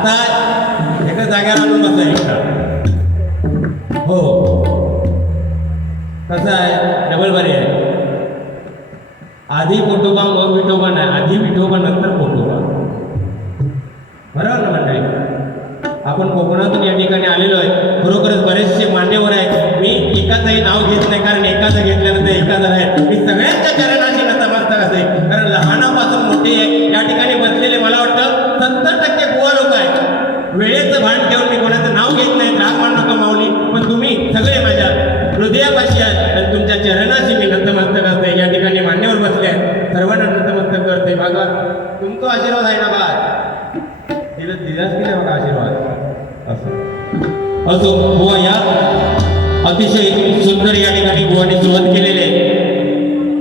आता एका जागेवर आणून बसला हो. कसं आहे? डबल बरी आहे. आधी पोटोबा मग विठोबा नाही. आधी विठोबा नंतर पोटोबा बरोबर ना मंडळी? आपण कोकणातून या ठिकाणी आलेलो आहे. खरोखरच बरेचसे मान्यवर आहेत. मी एकाचंही नाव घेत नाही कारण एकाचं घेतल्यानंतर एकाचं आहे मी सगळ्यांच्या चरणाशी नतमस्तक असे कारण लहानापासून मोठे या ठिकाणी हृदयापाशी आहेत आणि तुमच्या चरणाशी मी नतमस्तक असते. या ठिकाणी मान्यवर बसले आहेत. सर्वांना नतमस्तक करते. बघा तुमचा आशीर्वाद आहे ना बा तिला दिलाच की नाही बघा आशीर्वाद? असं. असो बुवा या. अतिशय सुंदर या ठिकाणी बुवाने सुरुवात केलेली आहे.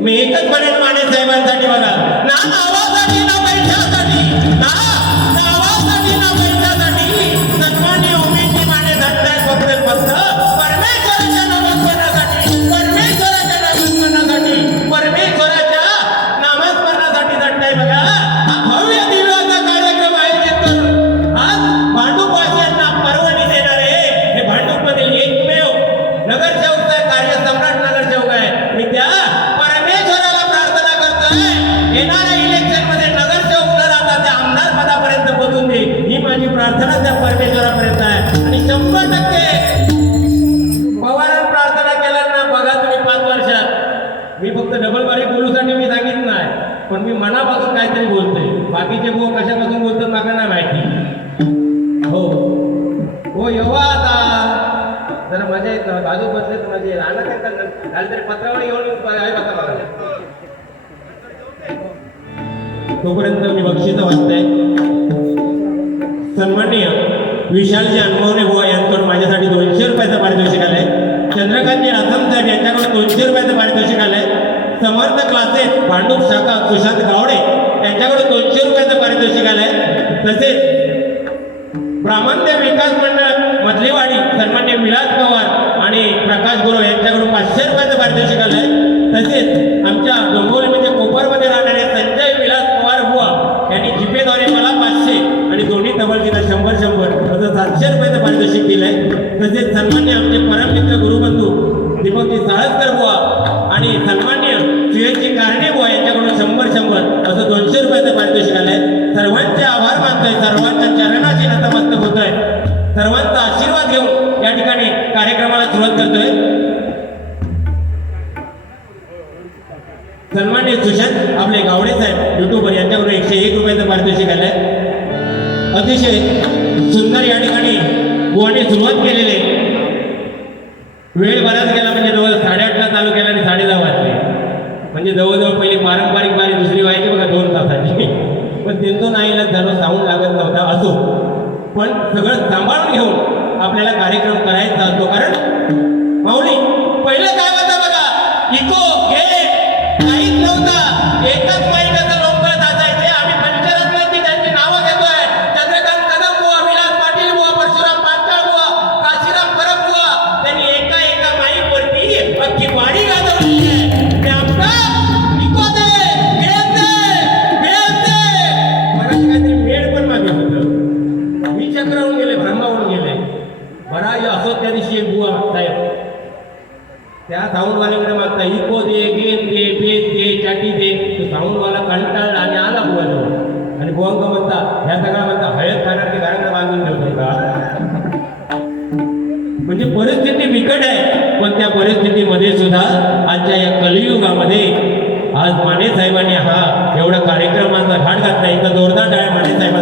मी एकच म्हणेन माने साहेबांसाठी बघा. ना पण मी मनापासून काहीतरी बोलतोय. बाकीचे भाऊ कशापासून बोलतात मला नाही माहिती. हो. हो येवा आता. जरा मजा येत ना बाजू बसले तर मजा येईल. आणत काय झालं तरी पत्रावर येऊन आहे बघा बघा तोपर्यंत मी बक्षीचं वाचतंय. सन्माननीय विशालजी अनुभवने बुवा यांच्याकडून माझ्यासाठी दोनशे रुपयाचं पारितोषिक आलंय. चंद्रकांतजी आसम यांच्याकडून दोनशे रुपयाचं पारितोषिक आलंय. समर्थ क्लासेस भांडूप शाखा सुशांत गावडे. यांच्याकडून दोनशे रुपयाचं पारितोषिक आलंय. तसेच ब्राह्मण्य विकास मंडळ मधलीवाडी सन्मान्य विलास पवार आणि प्रकाश गुरव यांच्याकडून पाचशे रुपयाचं पारितोषिक आलंय. तसेच आमच्या डोंबोली म्हणजे कोपरमध्ये राहणारे संजय विलास पवार बुवा यांनी जीपेद्वारे मला पाचशे आणि दोन्ही तबलजीला शंभर शंभर असं सातशे रुपयाचं पारितोषिक दिलंय. तसेच सन्मान्य आमचे परममित्र गुरुबंधू दीपकजी साळसकर बुवा आणि सन्मान सुयशची कारणे बुवा यांच्याकडून शंभर शंभर. असं दोनशे रुपयाचं पारितोषिक आलंय सर्वांचे आभार मानतोय. सर्वांच्या चरणाशी नतमस्तक होतोय. सर्वांचा आशीर्वाद घेऊन या ठिकाणी कार्यक्रमाला सुरुवात करतोय. सन्मान्य सुशांत आपले गावडे साहेब युट्यूबर यांच्याकडून एकशे एक रुपयाचं पारितोषिक आलंय अतिशय सुंदर या ठिकाणी बुवाने सुरुवात केलेली वेळ बराच गेला म्हणजे म्हणजे जवळजवळ पहिले पारंपरिक बारी दुसरी व्हायची बघा दोन तासाची. पण त्यांचं नाही झालं साऊंड लागत नव्हता असो. पण सगळं सांभाळून घेऊन आपल्याला कार्यक्रम करायचा असतो. कारण माऊली साहेब त्या साऊंडवाल्याकडे मागता इको दे गेम दे बेस दे चाटी दे तो साऊंडवाला कंटाळला आणि आला बुवाजवळ. आणि बुवांक म्हणता ह्या सगळ्या म्हणता हळद खाणार की घराकडे ठेवतो का? म्हणजे परिस्थिती बिकट आहे. पण त्या परिस्थितीमध्ये सुद्धा आजच्या या कलियुगामध्ये आज माने साहेबांनी हा एवढा कार्यक्रमाचा घाट घातला. इथं जोरदार टाळ्या माने साहेब